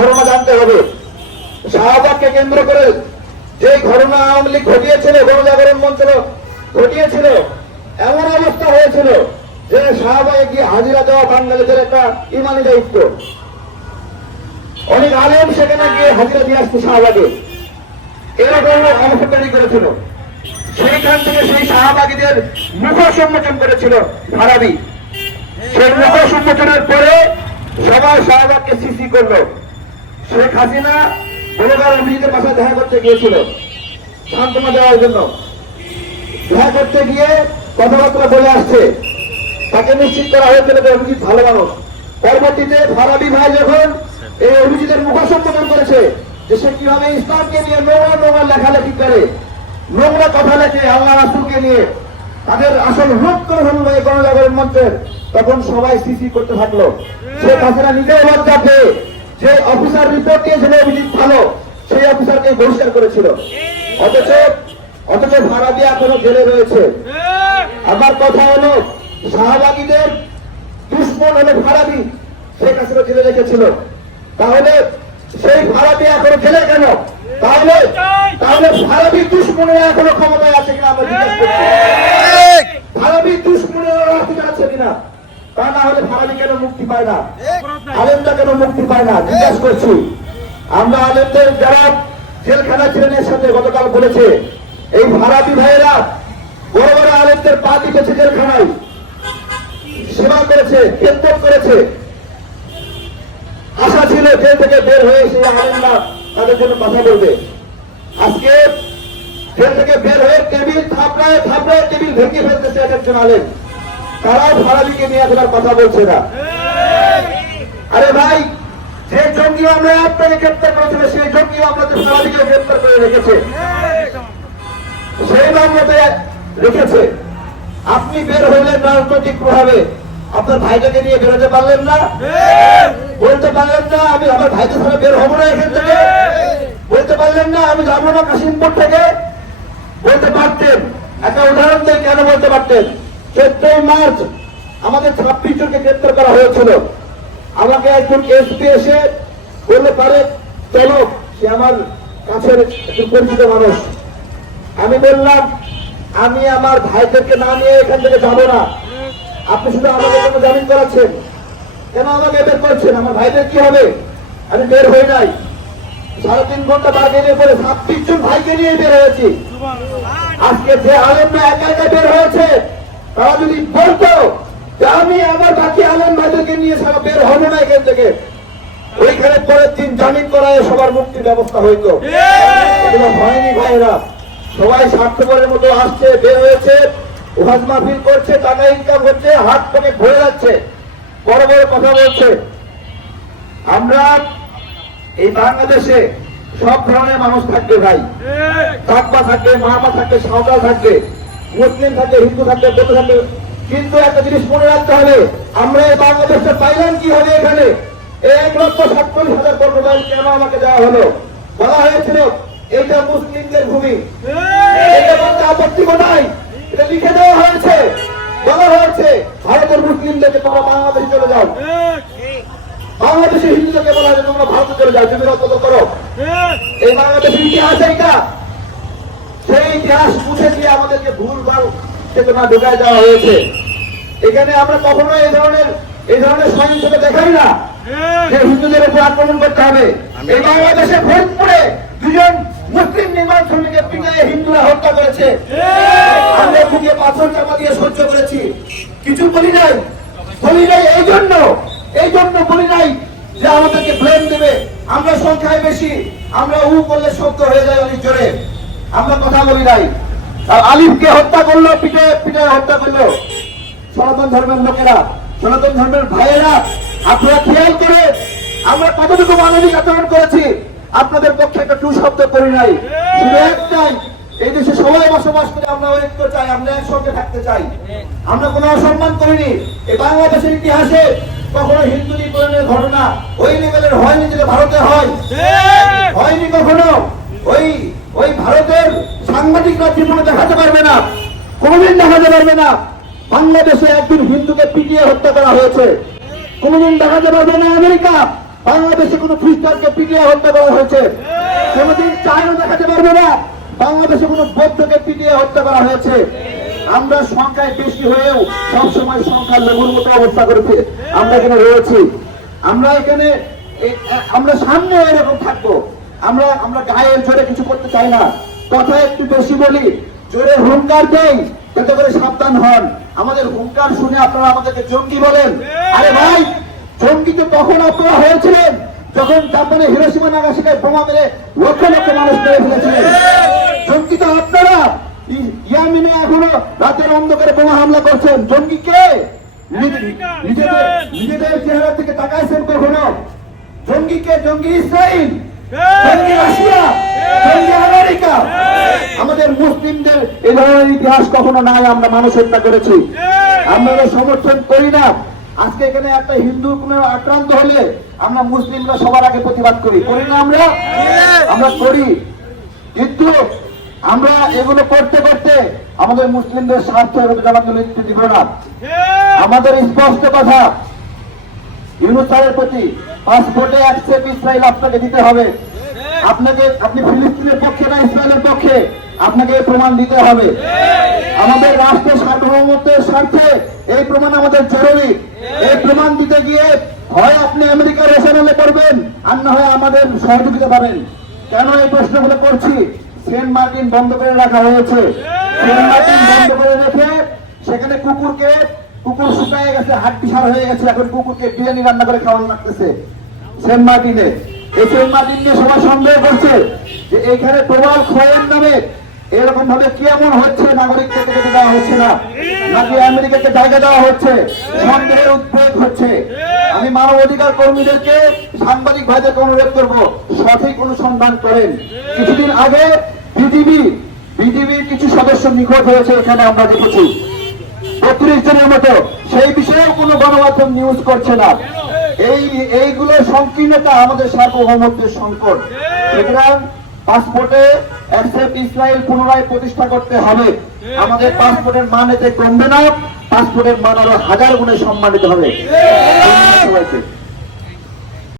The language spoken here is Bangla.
ঘটনা জানতে হবে। শাহবাগকে কেন্দ্র করে যে ঘটনা আওয়ামী লীগ ঘটিয়েছিল, গণজাগরণ মঞ্চ ঘটিয়েছিল, এমন অবস্থা হয়েছিল যে শাহবাগে গিয়ে হাজিরা দেওয়া বাঙালিদের একটা ইমানি দায়িত্ব। অনেক আলেম সেখানে গিয়ে হাজিরা দিয়ে আসতো শাহবাগে। এরকম অংশ তৈরি করেছিল। সেইখান থেকে সেই শাহবাগীদের মুখ সম্মোচন করেছিল ফারাবি সেই মুখ সম্মোচনের পরে সবাই শাহবাগকে সিসি করল। শেখ হাসিনা বড়গার অভিজিতের বাসায় দেখা করতে গিয়েছিল। সান্ত্বনা দেওয়ার জন্য। দেখা করতে গিয়ে কথাবার্তা বলে আসছে। তাকে নিশ্চিত করা হয়েছিল যে অভিজিৎ ভালো মানুষ। পরবর্তীতে ফারাবি ভাই যখন এই অভিজিতের মুখ সম্বোধন করেছে, যে সে কীভাবে ইসলামকে নিয়ে নোংরা নোংরা লেখালেখি করে, নোংরা কথা লেখে আল্লাহ রাসুলকে নিয়ে, তাদের আসল করে হল এই গণজাগরণ মঞ্চের তখন সবাই সিসি করতে থাকল। শেখ হাসিনা নিজেও লজ্জা পেয়ে যে অফিসার রিপোর্ট দিয়েছিল অভিজিৎ ভালো, সেই অফিসারকে বহিষ্কার করেছিল। অথচ অথচ ফারাবি এখনও জেলে রয়েছে। আমার কথা হলো, শাহবাগীদের দুশ্মন হলো ফারাবি শেখ হাসিনা জেলে রেখেছিল। তাহলে সেই ফারাবি এখনও জেলে কেন? তাহলে তাহলে ফারাবি দুশ্মনেরা এখনও ক্ষমতায় আছে কিনা আমরা জিজ্ঞেস করছি ফারাবি দুশ্মনেরা রাস্তায় আছে কিনা তা না হলে ফারাবি কেন মুক্তি পায় না। আলেমটা কেন মুক্তি পায় না? জিজ্ঞেস করছি। আমরা আলেমদের যারা জেলখানা ছিলেন এর সাথে গতকাল বলেছে, এই ফারাবি ভাইয়েরা বড় বড় আলেমদের পা দিতেছে জেলখানায়। সেবা করেছে, কেন্দ্র করেছে। আশা ছিল জেল থেকে বের হয়ে সেই আলেমরা তাদের জন্য কথা বলবে। আজকে জেল থেকে বের হয়ে টেবিল থাপড়ায় থাপড়ায় টেবিল ভেঙে ফেলতেছে এক একজন আলেম। তারাও ফারাবিকে নিয়ে এখন কথা বলছে না। আরে ভাই, যে জঙ্গি আমরা আপনাকে গ্রেপ্তার করেছিল, সেই জঙ্গি আমাদের ফারাবিকে গ্রেপ্তার করে রেখেছে। সেই মামলাতে রেখেছে। আপনি বের হইলেন রাজনৈতিক প্রভাবে আপনার ভাইটাকে নিয়ে বেরোতে পারলেন না। বলতে পারলেন না, আমি আমার ভাইদের সাথে বের হব না এখান থেকে। বলতে পারলেন না, আমি যাব না কাশিমপুর থেকে। বলতে পারতেন। একটা উদাহরণ দিয়ে কেন বলতে পারতেন? চোদ্দই মার্চ আমাদের ছাব্বিশ জনকে গ্রেপ্তার করা হয়েছিল। আমাকে একজন এসপি এসে বললে, পারে, চলো, সে আমার কাছের একজন পরিচিত মানুষ। আমি বললাম, আমি আমার ভাইদেরকে না নিয়ে এখান থেকে যাব না। আপনি শুধু আমাকে কেন জামিন করাচ্ছেন কেন আমাকে বের করছেন? আমার ভাইদের কি হবে? আমি বের হয়ে নাই। সাড়ে তিন ঘণ্টা বার্গেনের পরে ছাব্বিশ জন ভাইকে নিয়ে বের হয়েছি। আজকে যে আলেমরা একা একা বের হয়েছে তারা যদি বলতো যে আমি আমার বাকি আলম ভাইদেরকে নিয়ে সারা বের হব না এখান থেকে। ওইখানে পরের দিন জামিন করায় সবার মুক্তির ব্যবস্থা হইতো। এগুলো হয়নি ভাইরা। সবাই স্বার্থপরের মতো আসছে বের হয়েছে ওয়াজ মাহফিল করছে টাকা ইনকাম হচ্ছে হাত পকেট ভরে যাচ্ছে। বড় বড় কথা বলছে। আমরা এই বাংলাদেশে সব ধরনের মানুষ থাকবে ভাই। চাকমা থাকবে মামা থাকবে সাঁওতাল থাকবে। মুসলিম থাকবে, হিন্দু থাকবে, বৌদ্ধ থাকবে, কিন্তু একটা জিনিস মনে রাখতে হবে, আমরা এই বাংলাদেশে পাইলাম কি হবে এখানে? এক লক্ষ সাতচল্লিশ হাজার মাইল কেন আমাকে দেওয়া হলো? বলা হয়েছিল, এটা মুসলিমদের ভূমি। আপত্তি নাই এটা লিখে দেওয়া হয়েছে। বলা হয়েছে, ভারতের মুসলিমদেরকে তোমরা বাংলাদেশে চলে যাও। বাংলাদেশের হিন্দুদেরকে বলা হয়েছে, তোমরা ভারতে চলে যাও। জমির অন্তত করো। এই বাংলাদেশের ইতিহাস এইটা। সেই ইতিহাস মুছে দিয়ে আমাদেরকে ভুল ভালো চেতনা ঢুকায় দেওয়া হয়েছে। এখানে আমরা কখনো এই ধরনের এই ধরনের সহিংসতা দেখাই না। যে হিন্দুদের উপর আক্রমণ করতে হবে। এই বাংলাদেশে ফরিদপুরে দুজন মুসলিম নির্মাণ শ্রমিকের পিঙায় হিন্দুরা হত্যা করেছে। আমরা বুকে পাথর চাপা দিয়ে সহ্য করেছি। কিছু বলি নাই। বলি নাই এই জন্য এই জন্য বলি নাই যে আমাদেরকে ব্লেম দেবে। আমরা সংখ্যায় বেশি আমরা উ করলে শব্দ হয়ে যায় অনেক জোরে আমরা কথা বলি নাই। আর আলিফকে হত্যা করল পিঠে পিঠে হত্যা করল। সনাতন ধর্মের লোকেরা সনাতন ধর্মের ভাইয়েরা আপনারা খেয়াল করে আমরা কতটুকু মানবিক আচরণ করেছি আপনাদের পক্ষে একটা টু শব্দ করি নাই। শুধু একটাই এই দেশে সবাই বসবাস করে আমরা ঐক্য চাই আমরা একসঙ্গে থাকতে চাই। আমরা কোনো অসম্মান করিনি। এই বাংলাদেশের ইতিহাসে কখনো হিন্দু নিপীড়নের ঘটনা ওই লেভেলের হয়নি যেটা ভারতে হয়। হয়নি কখনো। ওই ওই ভারতের সাংবাদিকরা জীবনে দেখাতে পারবে না, কোনোদিন দেখাতে পারবে না। বাংলাদেশে একদিন হিন্দুকে পিটিয়ে হত্যা করা হয়েছে। কোনোদিন দেখাতে পারবে না আমেরিকা। বাংলাদেশে কোনো খ্রিস্টানকে পিটিয়ে হত্যা করা হয়েছে। কোনোদিন চায়না দেখাতে পারবে না। বাংলাদেশে কোনো বৌদ্ধকে পিটিয়ে হত্যা করা হয়েছে। আমরা সংখ্যায় বেশি হয়েও সবসময় সংখ্যা লঘুর মতো অবস্থা করেছে। আমরা এখানে রয়েছি। আমরা এখানে আমরা সামনে এরকম থাকব। আমরা আমরা গায়ের জোরে কিছু করতে চাই না। কথা একটু বেশি বলি, জোরে হুঙ্কার দেই, যাতে করে সাবধান হন। আমাদের হুঙ্কার শুনে আপনারা আমাদেরকে জঙ্গি বলেন। আরে ভাই জঙ্গি তো তখন আপনারা হয়েছিলেন যখন জাপানে হিরোসীমা নাগাসাকায় বোমা মেরে লক্ষ লক্ষ মানুষ মেরে ফেলেছিলেন। জঙ্গি তো আপনারা। ইয়ামিনে এখনও রাতের অন্ধকারে বোমা হামলা করছেন। জঙ্গি কে? নিজেদের নিজেদের চেহারা থেকে তাকাইছেন কখনো? জঙ্গি কে? জঙ্গি ইসরায়েল জঙ্গি আমাদের মুসলিমদের এই ধরনের ইতিহাস কখনো নাই, আমরা মানুষ হত্যা করেছি। আমরা সমর্থন করি না। আজকে এখানে একটা হিন্দু আক্রান্ত হলে আমরা মুসলিমরা সবার আগে প্রতিবাদ করি। করি না আমরা? আমরা করি। কিন্তু আমরা এগুলো করতে করতে আমাদের মুসলিমদের স্বার্থ এগুলো জানার না আমাদের স্পষ্ট কথা ইউনুসারের প্রতি পাসপোর্টে অ্যাকসেপ্ট ইসরায়েল আপনাকে দিতে হবে। আপনাকে, আপনি ফিলিস্তিনের পক্ষে না, ইসরায়েলের পক্ষে আপনাকে প্রমাণ দিতে হবে। আমাদের রাষ্ট্রের সার্বভৌমত্বের স্বার্থে এই প্রমাণ আমাদের জরুরি। এই প্রমাণ দিতে গিয়ে হয় আপনি আমেরিকার রেশনালে করবেন আর না হয় আমাদের সহযোগিতা পাবেন। কেন এই প্রশ্নগুলো করছি? সেন্ট মার্টিন বন্ধ করে রাখা হয়েছে। সেন্ট মার্টিন বন্ধ করে রেখে সেখানে কুকুরকে, কুকুর শুকায় গেছে, হাড্ডি সার হয়ে গেছে, এখন কুকুরকে বিরিয়ানি রান্না করে খাওয়ানো লাগতেছে। সেন্ট মার্টিনে এই সেন্ট মার্টিন নিয়ে সবাই সন্দেহ করছে যে এখানে প্রবাল খয়ের নামে এরকম ভাবে কি এমন হচ্ছে? নাগরিককে টিকিট দেওয়া হচ্ছে না। নাকি আমেরিকাকে জায়গা দেওয়া হচ্ছে? সন্দেহের উদ্বেগ হচ্ছে। আমি মানব অধিকার কর্মীদেরকে, সাংবাদিক ভাইদেরকে অনুরোধ করব, সঠিক অনুসন্ধান করেন। কিছুদিন আগে বিজিবি, বিজিবির কিছু সদস্য নিখোঁজ হয়েছে এখানে আমরা দেখেছি। বত্রিশ জনের মতো। সেই বিষয়েও কোনো গণমাধ্যম নিউজ করছে না। এই, এইগুলো সংকীর্ণতা আমাদের সার্বভৌমত্বের সংকট। সুতরাং পাসপোর্টে অ্যাকসেপ্ট ইসরায়েল পুনরায় প্রতিষ্ঠা করতে হবে। আমাদের পাসপোর্টের মান এতে কমবে না, পাসপোর্টের মান আরও হাজার গুণে সম্মানিত হবে।